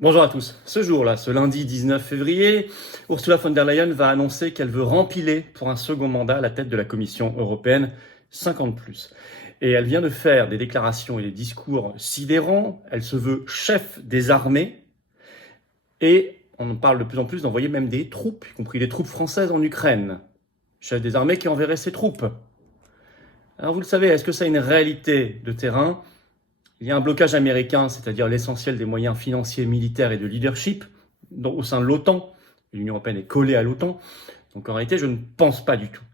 Bonjour à tous. Ce jour-là, ce lundi 19 février, Ursula von der Leyen va annoncer qu'elle veut rempiler pour un second mandat à la tête de la Commission européenne, 50 plus. Et elle vient de faire des déclarations et des discours sidérants. Elle se veut chef des armées et on parle de plus en plus d'envoyer même des troupes, y compris des troupes françaises en Ukraine. Chef des armées qui enverrait ses troupes. Alors vous le savez, est-ce que ça a une réalité de terrain ? Il y a un blocage américain, c'est-à-dire l'essentiel des moyens financiers, militaires et de leadership au sein de l'OTAN. L'Union européenne est collée à l'OTAN. Donc en réalité, je ne pense pas du tout.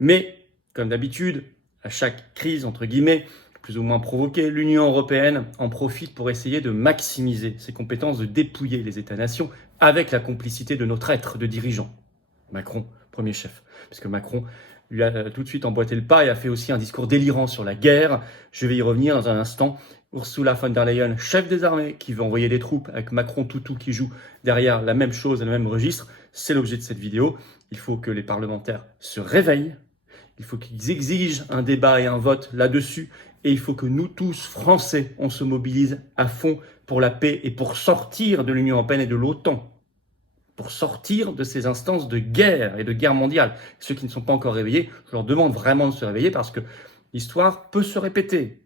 Mais, comme d'habitude, à chaque crise, entre guillemets, plus ou moins provoquée, l'Union européenne en profite pour essayer de maximiser ses compétences, de dépouiller les États-nations avec la complicité de nos traîtres de dirigeants. Macron, premier chef. Parce que Macron lui a tout de suite emboîté le pas et a fait aussi un discours délirant sur la guerre. Je vais y revenir dans un instant. Ursula von der Leyen, chef des armées, qui veut envoyer des troupes, avec Macron toutou qui joue derrière la même chose et le même registre, c'est l'objet de cette vidéo. Il faut que les parlementaires se réveillent, il faut qu'ils exigent un débat et un vote là-dessus, et il faut que nous tous, Français, on se mobilise à fond pour la paix et pour sortir de l'Union européenne et de l'OTAN, pour sortir de ces instances de guerre et de guerre mondiale. Ceux qui ne sont pas encore réveillés, je leur demande vraiment de se réveiller parce que l'histoire peut se répéter.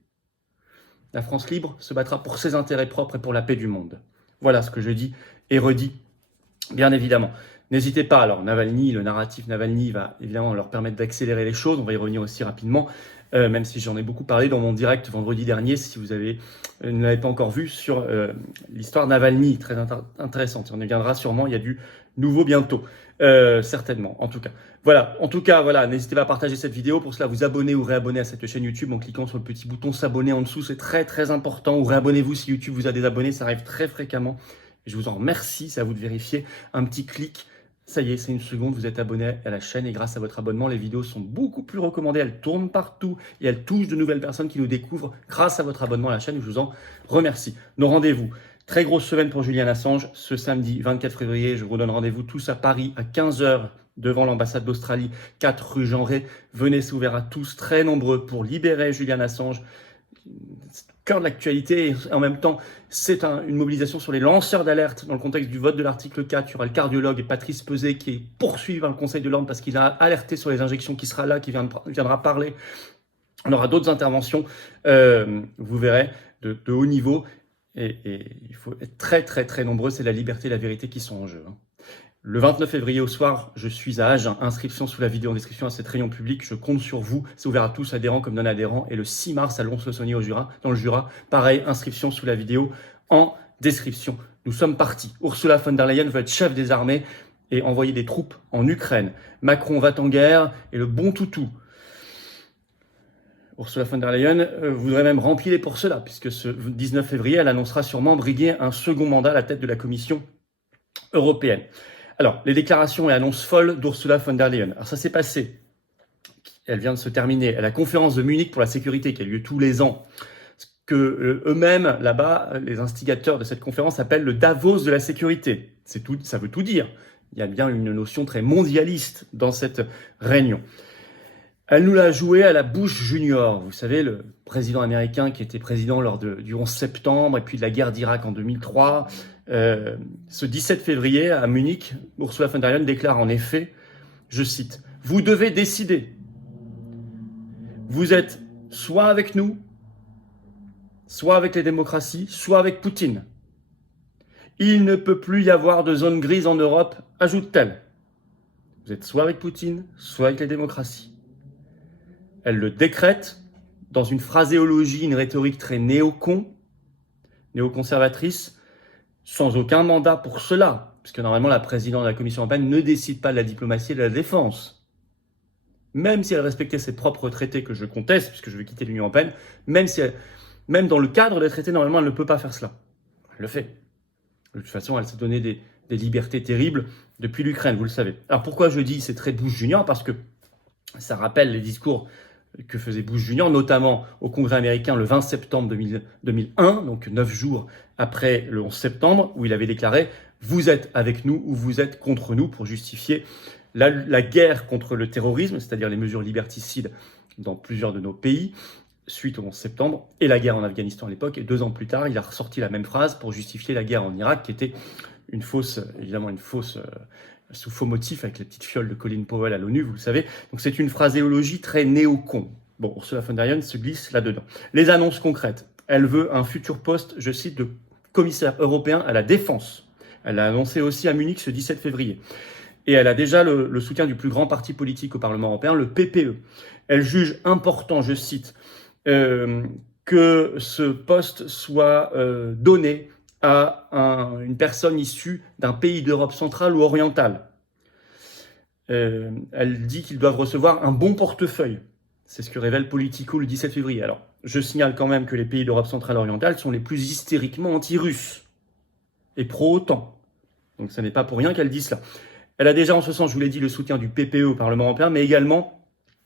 La France libre se battra pour ses intérêts propres et pour la paix du monde. Voilà ce que je dis et redis, bien évidemment. N'hésitez pas, alors Navalny, le narratif Navalny va évidemment leur permettre d'accélérer les choses, on va y revenir aussi rapidement, même si j'en ai beaucoup parlé dans mon direct vendredi dernier, si vous ne l'avez pas encore vu, sur l'histoire Navalny, très intéressante. On y viendra sûrement, il y a du nouveau bientôt, certainement, en tout cas. Voilà, n'hésitez pas à partager cette vidéo. Pour cela, vous abonner ou réabonner à cette chaîne YouTube en cliquant sur le petit bouton s'abonner en dessous. C'est très très important. Ou réabonnez-vous si YouTube vous a des abonnés, ça arrive très fréquemment. Je vous en remercie, c'est à vous de vérifier. Un petit clic, ça y est, c'est une seconde, vous êtes abonné à la chaîne et grâce à votre abonnement, les vidéos sont beaucoup plus recommandées. Elles tournent partout et elles touchent de nouvelles personnes qui nous découvrent grâce à votre abonnement à la chaîne. Je vous en remercie. Nos rendez-vous. Très grosse semaine pour Julian Assange. Ce samedi 24 février, je vous donne rendez-vous tous à Paris à 15h devant l'ambassade d'Australie, 4 rue Jean Rey. Venez, c'est ouvert à tous, très nombreux pour libérer Julian Assange. C'est au cœur de l'actualité et en même temps, c'est une mobilisation sur les lanceurs d'alerte dans le contexte du vote de l'article 4. Il y aura le cardiologue et Patrice Peset qui est poursuivi par le Conseil de l'Ordre parce qu'il a alerté sur les injections, qui sera là, qui viendra parler. On aura d'autres interventions, vous verrez, de haut niveau. Et il faut être très très très nombreux, c'est la liberté et la vérité qui sont en jeu. Le 29 février au soir, je suis à Agen. Inscription sous la vidéo en description à cette réunion publique. Je compte sur vous. C'est ouvert à tous, adhérents comme non-adhérents. Et le 6 mars à Lons-le-Saunier dans le Jura. Pareil, inscription sous la vidéo en description. Nous sommes partis. Ursula von der Leyen veut être chef des armées et envoyer des troupes en Ukraine. Macron va en guerre et le bon toutou. Ursula von der Leyen voudrait même remplir pour cela, puisque ce 19 février, elle annoncera sûrement briguer un second mandat à la tête de la Commission européenne. Alors, les déclarations et annonces folles d'Ursula von der Leyen. Alors, ça s'est passé. Elle vient de se terminer à la conférence de Munich pour la sécurité qui a lieu tous les ans. Ce que eux-mêmes, là-bas, les instigateurs de cette conférence appellent le Davos de la sécurité. C'est tout, ça veut tout dire. Il y a bien une notion très mondialiste dans cette réunion. Elle nous l'a joué à la Bush Junior. Vous savez, le président américain qui était président lors du 11 septembre et puis de la guerre d'Irak en 2003. Ce 17 février, à Munich, Ursula von der Leyen déclare en effet, je cite, « Vous devez décider. Vous êtes soit avec nous, soit avec les démocraties, soit avec Poutine. Il ne peut plus y avoir de zone grise en Europe, ajoute-t-elle. Vous êtes soit avec Poutine, soit avec les démocraties. » Elle le décrète dans une phraséologie, une rhétorique très néoconservatrice, sans aucun mandat pour cela, puisque normalement la présidente de la Commission européenne ne décide pas de la diplomatie et de la défense. Même si elle respectait ses propres traités que je conteste, puisque je veux quitter l'Union européenne, même dans le cadre des traités, normalement, elle ne peut pas faire cela. Elle le fait. De toute façon, elle s'est donné des libertés terribles depuis l'Ukraine, vous le savez. Alors pourquoi je dis c'est très Bush Junior ? Parce que ça rappelle les discours que faisait Bush Junior, notamment au Congrès américain le 20 septembre 2001, donc 9 jours après le 11 septembre, où il avait déclaré « Vous êtes avec nous ou vous êtes contre nous » pour justifier la guerre contre le terrorisme, c'est-à-dire les mesures liberticides dans plusieurs de nos pays, suite au 11 septembre, et la guerre en Afghanistan à l'époque, et 2 ans plus tard, il a ressorti la même phrase pour justifier la guerre en Irak, qui était une fausse, sous faux motif, avec les petites fioles de Colin Powell à l'ONU, vous le savez. Donc c'est une phraséologie très néocon. Bon, Ursula von der Leyen se glisse là-dedans. Les annonces concrètes. Elle veut un futur poste, je cite, de commissaire européen à la défense. Elle l'a annoncé aussi à Munich ce 17 février. Et elle a déjà le soutien du plus grand parti politique au Parlement européen, le PPE. Elle juge important, je cite, que ce poste soit donné à une personne issue d'un pays d'Europe centrale ou orientale. Elle dit qu'ils doivent recevoir un bon portefeuille. C'est ce que révèle Politico le 17 février. Alors, je signale quand même que les pays d'Europe centrale et orientale sont les plus hystériquement anti-russes et pro-OTAN. Donc, ce n'est pas pour rien qu'elle dit cela. Elle a déjà, en ce sens, je vous l'ai dit, le soutien du PPE au Parlement européen, mais également,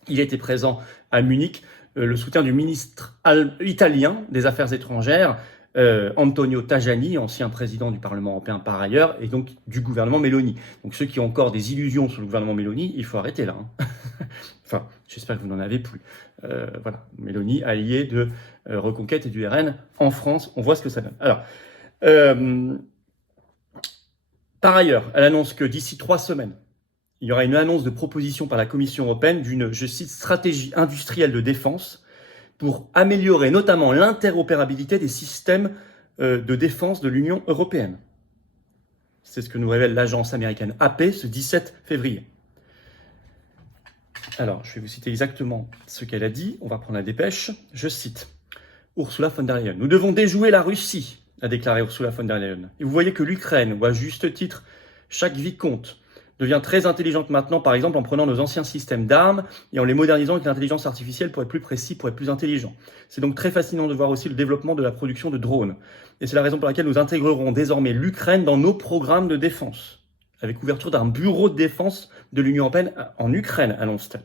il était présent à Munich, le soutien du ministre italien des Affaires étrangères, Antonio Tajani, ancien président du Parlement européen par ailleurs, et donc du gouvernement Meloni. Donc ceux qui ont encore des illusions sur le gouvernement Meloni, il faut arrêter là. Enfin, j'espère que vous n'en avez plus. Voilà, Meloni, allié de Reconquête et du RN en France, on voit ce que ça donne. Alors, par ailleurs, elle annonce que d'ici 3 semaines, il y aura une annonce de proposition par la Commission européenne d'une, je cite, stratégie industrielle de défense pour améliorer notamment l'interopérabilité des systèmes de défense de l'Union européenne. C'est ce que nous révèle l'agence américaine AP ce 17 février. Alors, je vais vous citer exactement ce qu'elle a dit. On va prendre la dépêche. Je cite Ursula von der Leyen. « Nous devons déjouer la Russie », a déclaré Ursula von der Leyen. Et vous voyez que l'Ukraine, où à juste titre, chaque vie compte, devient très intelligente maintenant, par exemple en prenant nos anciens systèmes d'armes et en les modernisant avec l'intelligence artificielle pour être plus précis, pour être plus intelligent. C'est donc très fascinant de voir aussi le développement de la production de drones. Et c'est la raison pour laquelle nous intégrerons désormais l'Ukraine dans nos programmes de défense, avec ouverture d'un bureau de défense de l'Union européenne en Ukraine, annonce-t-elle.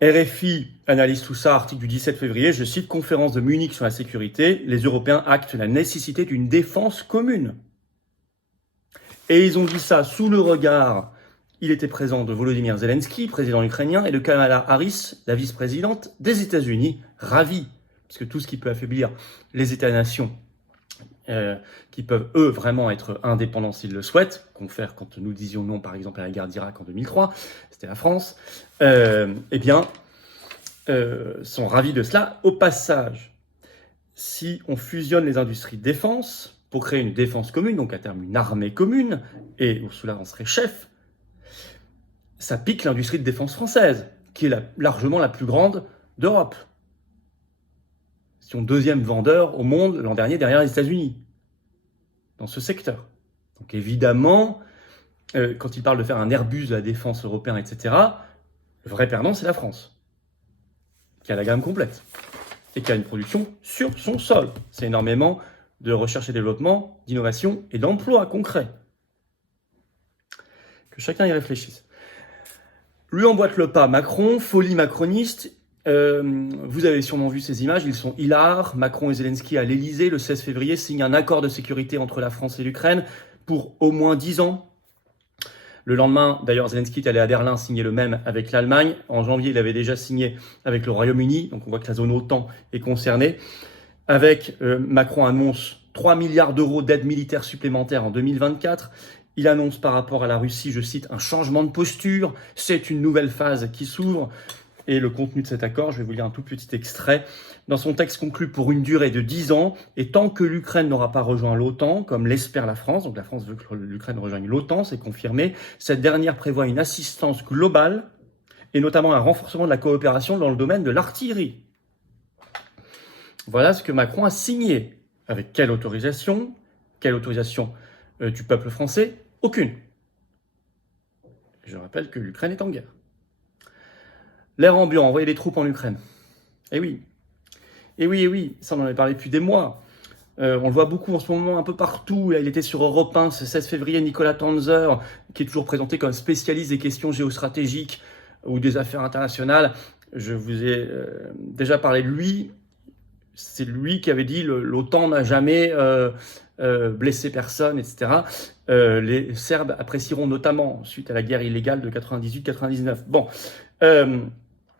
RFI analyse tout ça, article du 17 février, je cite, « Conférence de Munich sur la sécurité, les Européens actent la nécessité d'une défense commune ». Et ils ont dit ça sous le regard, il était présent, de Volodymyr Zelensky, président ukrainien, et de Kamala Harris, la vice-présidente des États-Unis, ravie, parce que tout ce qui peut affaiblir les États-nations, qui peuvent, eux, vraiment être indépendants s'ils le souhaitent, confère quand nous disions non, par exemple, à la guerre d'Irak en 2003, c'était la France, eh bien, sont ravis de cela. Au passage, si on fusionne les industries de défense pour créer une défense commune, donc à terme une armée commune, et Ursula en serait chef, ça pique l'industrie de défense française, qui est largement la plus grande d'Europe. C'est le deuxième vendeur au monde l'an dernier derrière les États-Unis, dans ce secteur. Donc évidemment, quand il parle de faire un Airbus de la défense européen, etc., le vrai perdant, c'est la France, qui a la gamme complète, et qui a une production sur son sol. C'est énormément de recherche et développement, d'innovation et d'emploi concret. Que chacun y réfléchisse. Lui emboîte le pas Macron, folie macroniste. Vous avez sûrement vu ces images, ils sont hilars. Macron et Zelensky à l'Elysée, le 16 février, signent un accord de sécurité entre la France et l'Ukraine pour au moins 10 ans. Le lendemain, d'ailleurs, Zelensky est allé à Berlin signer le même avec l'Allemagne. En janvier, il avait déjà signé avec le Royaume-Uni, donc on voit que la zone OTAN est concernée. Avec Macron annonce 3 milliards d'euros d'aide militaire supplémentaire en 2024. Il annonce par rapport à la Russie, je cite, un changement de posture. C'est une nouvelle phase qui s'ouvre. Et le contenu de cet accord, je vais vous lire un tout petit extrait. Dans son texte conclu pour une durée de 10 ans, et tant que l'Ukraine n'aura pas rejoint l'OTAN, comme l'espère la France, donc la France veut que l'Ukraine rejoigne l'OTAN, c'est confirmé, cette dernière prévoit une assistance globale, et notamment un renforcement de la coopération dans le domaine de l'artillerie. Voilà ce que Macron a signé. Avec quelle autorisation? Quelle autorisation du peuple français? Aucune. Je rappelle que l'Ukraine est en guerre. L'air ambiant, envoyer des troupes en Ukraine. Eh oui. Eh oui, eh oui. Ça, on en avait parlé depuis des mois. On le voit beaucoup en ce moment, un peu partout. Là, il était sur Europe 1 ce 16 février, Nicolas Tanzer, qui est toujours présenté comme spécialiste des questions géostratégiques ou des affaires internationales. Je vous ai déjà parlé de lui. C'est lui qui avait dit l'OTAN n'a jamais blessé personne, etc. Les Serbes apprécieront notamment suite à la guerre illégale de 98-99. Bon,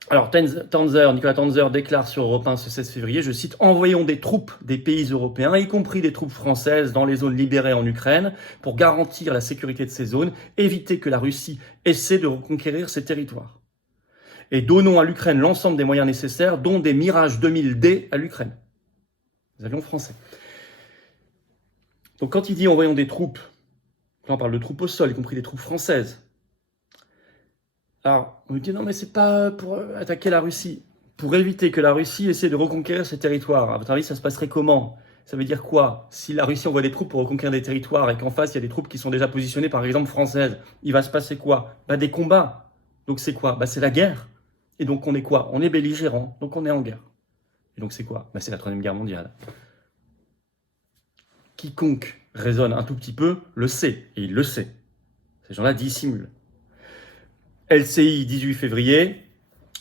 Alors, Nicolas Tanzer déclare sur Europe 1 ce 16 février, je cite, « Envoyons des troupes des pays européens, y compris des troupes françaises, dans les zones libérées en Ukraine, pour garantir la sécurité de ces zones, éviter que la Russie essaie de reconquérir ces territoires. Et donnons à l'Ukraine l'ensemble des moyens nécessaires, dont des Mirage 2000D à l'Ukraine. » Les avions français. Donc quand il dit « envoyons des troupes », là on parle de troupes au sol, y compris des troupes françaises. Alors, on me dit, non, mais c'est pas pour attaquer la Russie. Pour éviter que la Russie essaie de reconquérir ses territoires. À votre avis, ça se passerait comment? Ça veut dire quoi? Si la Russie envoie des troupes pour reconquérir des territoires et qu'en face, il y a des troupes qui sont déjà positionnées, par exemple, françaises, il va se passer quoi? Des combats. Donc c'est quoi? C'est la guerre. Et donc on est quoi? On est belligérant, donc on est en guerre. Et donc c'est quoi? C'est la Troisième Guerre mondiale. Quiconque raisonne un tout petit peu le sait, et il le sait. Ces gens-là dissimulent. LCI, 18 février,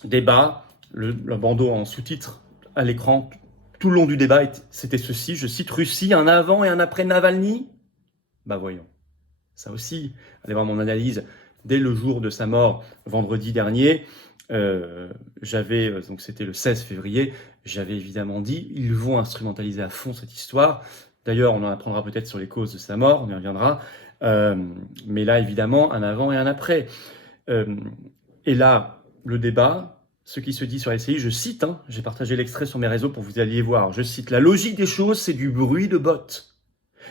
débat, le bandeau en sous-titre à l'écran, tout le long du débat, c'était ceci, je cite, « Russie, un avant et un après Navalny ?» Voyons. Ça aussi, allez voir mon analyse, dès le jour de sa mort, vendredi dernier, donc c'était le 16 février, j'avais évidemment dit, ils vont instrumentaliser à fond cette histoire. D'ailleurs, on en apprendra peut-être sur les causes de sa mort, on y reviendra. Mais là, évidemment, un avant et un après. Et là, le débat, ce qui se dit sur LCI, je cite, j'ai partagé l'extrait sur mes réseaux pour que vous alliez voir, je cite, « La logique des choses, c'est du bruit de bottes.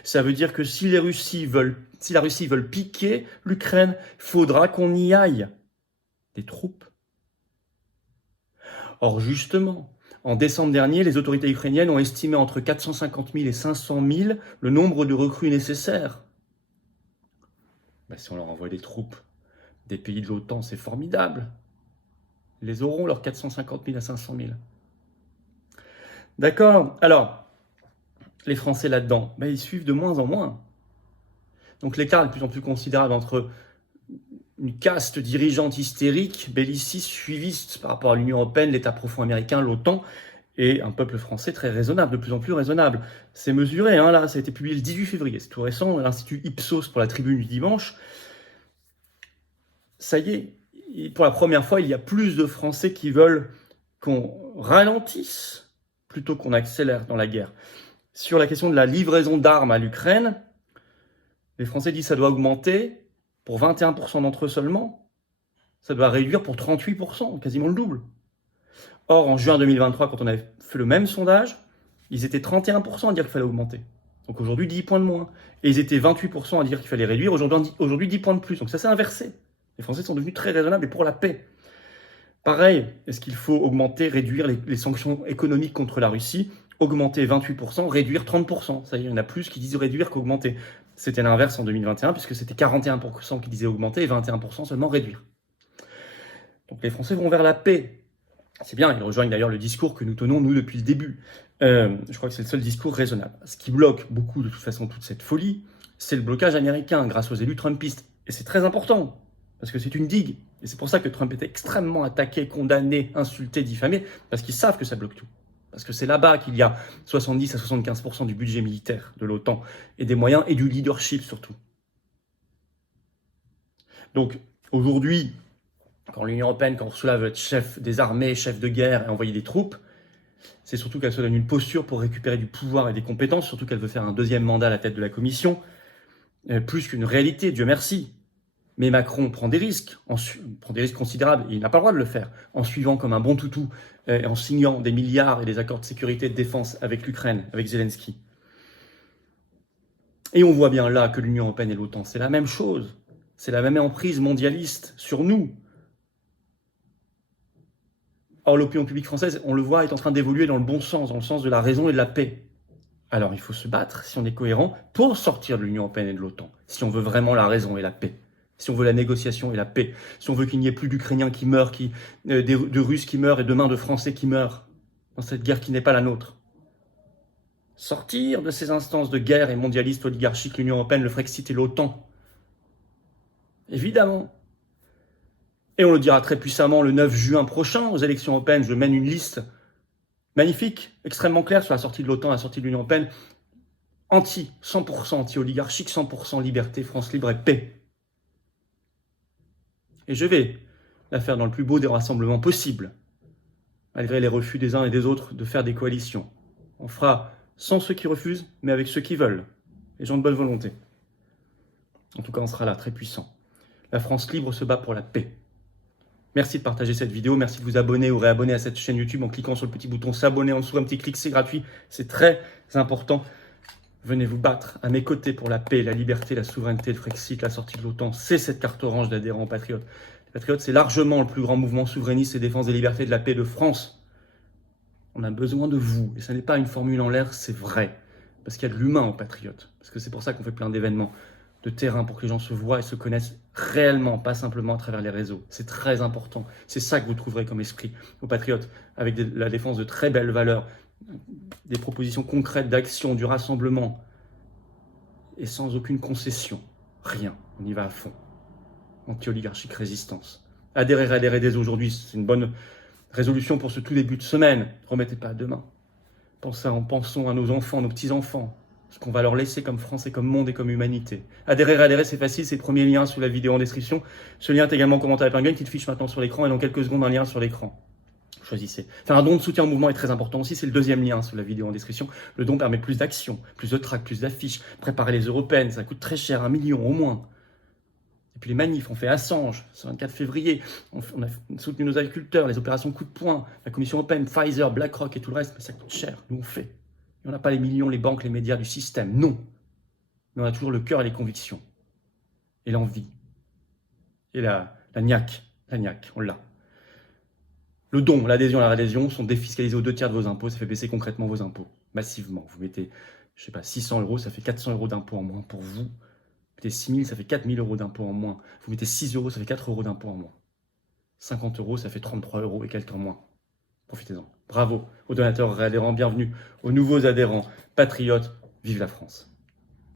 Ça veut dire que si la Russie veut piquer l'Ukraine, faudra qu'on y aille. Des troupes. » Or, justement, en décembre dernier, les autorités ukrainiennes ont estimé entre 450 000 et 500 000 le nombre de recrues nécessaires. Si on leur envoie des troupes des pays de l'OTAN, c'est formidable. Ils les auront, leurs 450 000 à 500 000. D'accord. Alors, les Français là-dedans, ils suivent de moins en moins. Donc l'écart est de plus en plus considérable entre une caste dirigeante hystérique, belliciste, suiviste par rapport à l'Union européenne, l'État profond américain, l'OTAN, et un peuple français très raisonnable, de plus en plus raisonnable. C'est mesuré, là, ça a été publié le 18 février, c'est tout récent, l'Institut Ipsos pour la Tribune du dimanche. Ça y est, pour la première fois, il y a plus de Français qui veulent qu'on ralentisse plutôt qu'on accélère dans la guerre. Sur la question de la livraison d'armes à l'Ukraine, les Français disent que ça doit augmenter pour 21% d'entre eux seulement. Ça doit réduire pour 38%, quasiment le double. Or, en juin 2023, quand on avait fait le même sondage, ils étaient 31% à dire qu'il fallait augmenter. Donc aujourd'hui, 10 points de moins. Et ils étaient 28% à dire qu'il fallait réduire. Aujourd'hui, 10 points de plus. Donc ça s'est inversé. Les Français sont devenus très raisonnables et pour la paix. Pareil, est-ce qu'il faut augmenter, réduire les sanctions économiques contre la Russie? Augmenter 28%, réduire 30%. Ça y est, il y en a plus qui disent réduire qu'augmenter. C'était l'inverse en 2021, puisque c'était 41% qui disaient augmenter et 21% seulement réduire. Donc les Français vont vers la paix. C'est bien, ils rejoignent d'ailleurs le discours que nous tenons, nous, depuis le début. Je crois que c'est le seul discours raisonnable. Ce qui bloque beaucoup, de toute façon, toute cette folie, c'est le blocage américain grâce aux élus trumpistes. Et c'est très important, parce que c'est une digue. Et c'est pour ça que Trump était extrêmement attaqué, condamné, insulté, diffamé, parce qu'ils savent que ça bloque tout. Parce que c'est là-bas qu'il y a 70 à 75% du budget militaire de l'OTAN, et des moyens, et du leadership surtout. Donc, aujourd'hui, quand l'Union européenne, quand Ursula veut être chef des armées, chef de guerre et envoyer des troupes, c'est surtout qu'elle se donne une posture pour récupérer du pouvoir et des compétences, surtout qu'elle veut faire un deuxième mandat à la tête de la Commission, plus qu'une réalité, Dieu merci. Mais Macron prend des risques considérables, et il n'a pas le droit de le faire, en suivant comme un bon toutou, et en signant des milliards et des accords de sécurité et de défense avec l'Ukraine, avec Zelensky. Et on voit bien là que l'Union européenne et l'OTAN, c'est la même chose. C'est la même emprise mondialiste sur nous. Or, l'opinion publique française, on le voit, est en train d'évoluer dans le bon sens, dans le sens de la raison et de la paix. Alors, il faut se battre, si on est cohérent, pour sortir de l'Union européenne et de l'OTAN, si on veut vraiment la raison et la paix. Si on veut la négociation et la paix, si on veut qu'il n'y ait plus d'Ukrainiens qui meurent, de Russes qui meurent et demain de Français qui meurent dans cette guerre qui n'est pas la nôtre. Sortir de ces instances de guerre et mondialistes oligarchiques, l'Union européenne, le Frexit et l'OTAN. Évidemment. Et on le dira très puissamment le 9 juin prochain, aux élections européennes, je mène une liste magnifique, extrêmement claire sur la sortie de l'OTAN, la sortie de l'Union européenne, 100% anti-oligarchique, 100% liberté, France libre et paix. Et je vais la faire dans le plus beau des rassemblements possibles, malgré les refus des uns et des autres de faire des coalitions. On fera sans ceux qui refusent, mais avec ceux qui veulent, les gens de bonne volonté. En tout cas, on sera là, très puissant. La France libre se bat pour la paix. Merci de partager cette vidéo, merci de vous abonner ou réabonner à cette chaîne YouTube en cliquant sur le petit bouton s'abonner en dessous, un petit clic, c'est gratuit, c'est très important. Venez vous battre à mes côtés pour la paix, la liberté, la souveraineté, le Frexit, la sortie de l'OTAN. C'est cette carte orange d'adhérents aux Patriotes. Les Patriotes, c'est largement le plus grand mouvement souverainiste et défense des libertés et de la paix de France. On a besoin de vous. Et ça n'est pas une formule en l'air, c'est vrai. Parce qu'il y a de l'humain aux Patriotes. Parce que c'est pour ça qu'on fait plein d'événements de terrain pour que les gens se voient et se connaissent réellement, pas simplement à travers les réseaux. C'est très important. C'est ça que vous trouverez comme esprit aux Patriotes, avec la défense de très belles valeurs, des propositions concrètes d'action, du rassemblement, et sans aucune concession. Rien. On y va à fond. Anti-oligarchique résistance. Adhérez dès aujourd'hui. C'est une bonne résolution pour ce tout début de semaine. Remettez pas à demain. Pensons à nos enfants, nos petits-enfants. Ce qu'on va leur laisser comme France et comme monde et comme humanité. Adhérer, c'est facile, c'est le premier lien sous la vidéo en description. Ce lien est également commenté avec un qui te fiche maintenant sur l'écran et dans quelques secondes un lien sur l'écran. Choisissez. Faire un don de soutien au mouvement est très important aussi, c'est le deuxième lien sous la vidéo en description. Le don permet plus d'actions, plus de tracts, plus d'affiches. Préparer les européennes, ça coûte très cher, 1 million au moins. Et puis les manifs, on fait Assange, ce 24 février, on a soutenu nos agriculteurs, les opérations coup de poing, la Commission européenne, Pfizer, BlackRock et tout le reste, mais ça coûte cher, nous on fait. Et on n'a pas les millions, les banques, les médias du système, non. Mais on a toujours le cœur et les convictions. Et l'envie. Et la niaque, on l'a. Le don, l'adhésion et la réadhésion sont défiscalisés aux 2/3 de vos impôts, ça fait baisser concrètement vos impôts, massivement. Vous mettez, je sais pas, 600 €, ça fait 400 € d'impôts en moins pour vous. Vous mettez 6 000, ça fait 4 000 € d'impôts en moins. Vous mettez 6 €, ça fait 4 € d'impôts en moins. 50 €, ça fait 33 € et quelques en moins. Profitez-en. Bravo aux donateurs réadhérents, bienvenue aux nouveaux adhérents patriotes. Vive la France.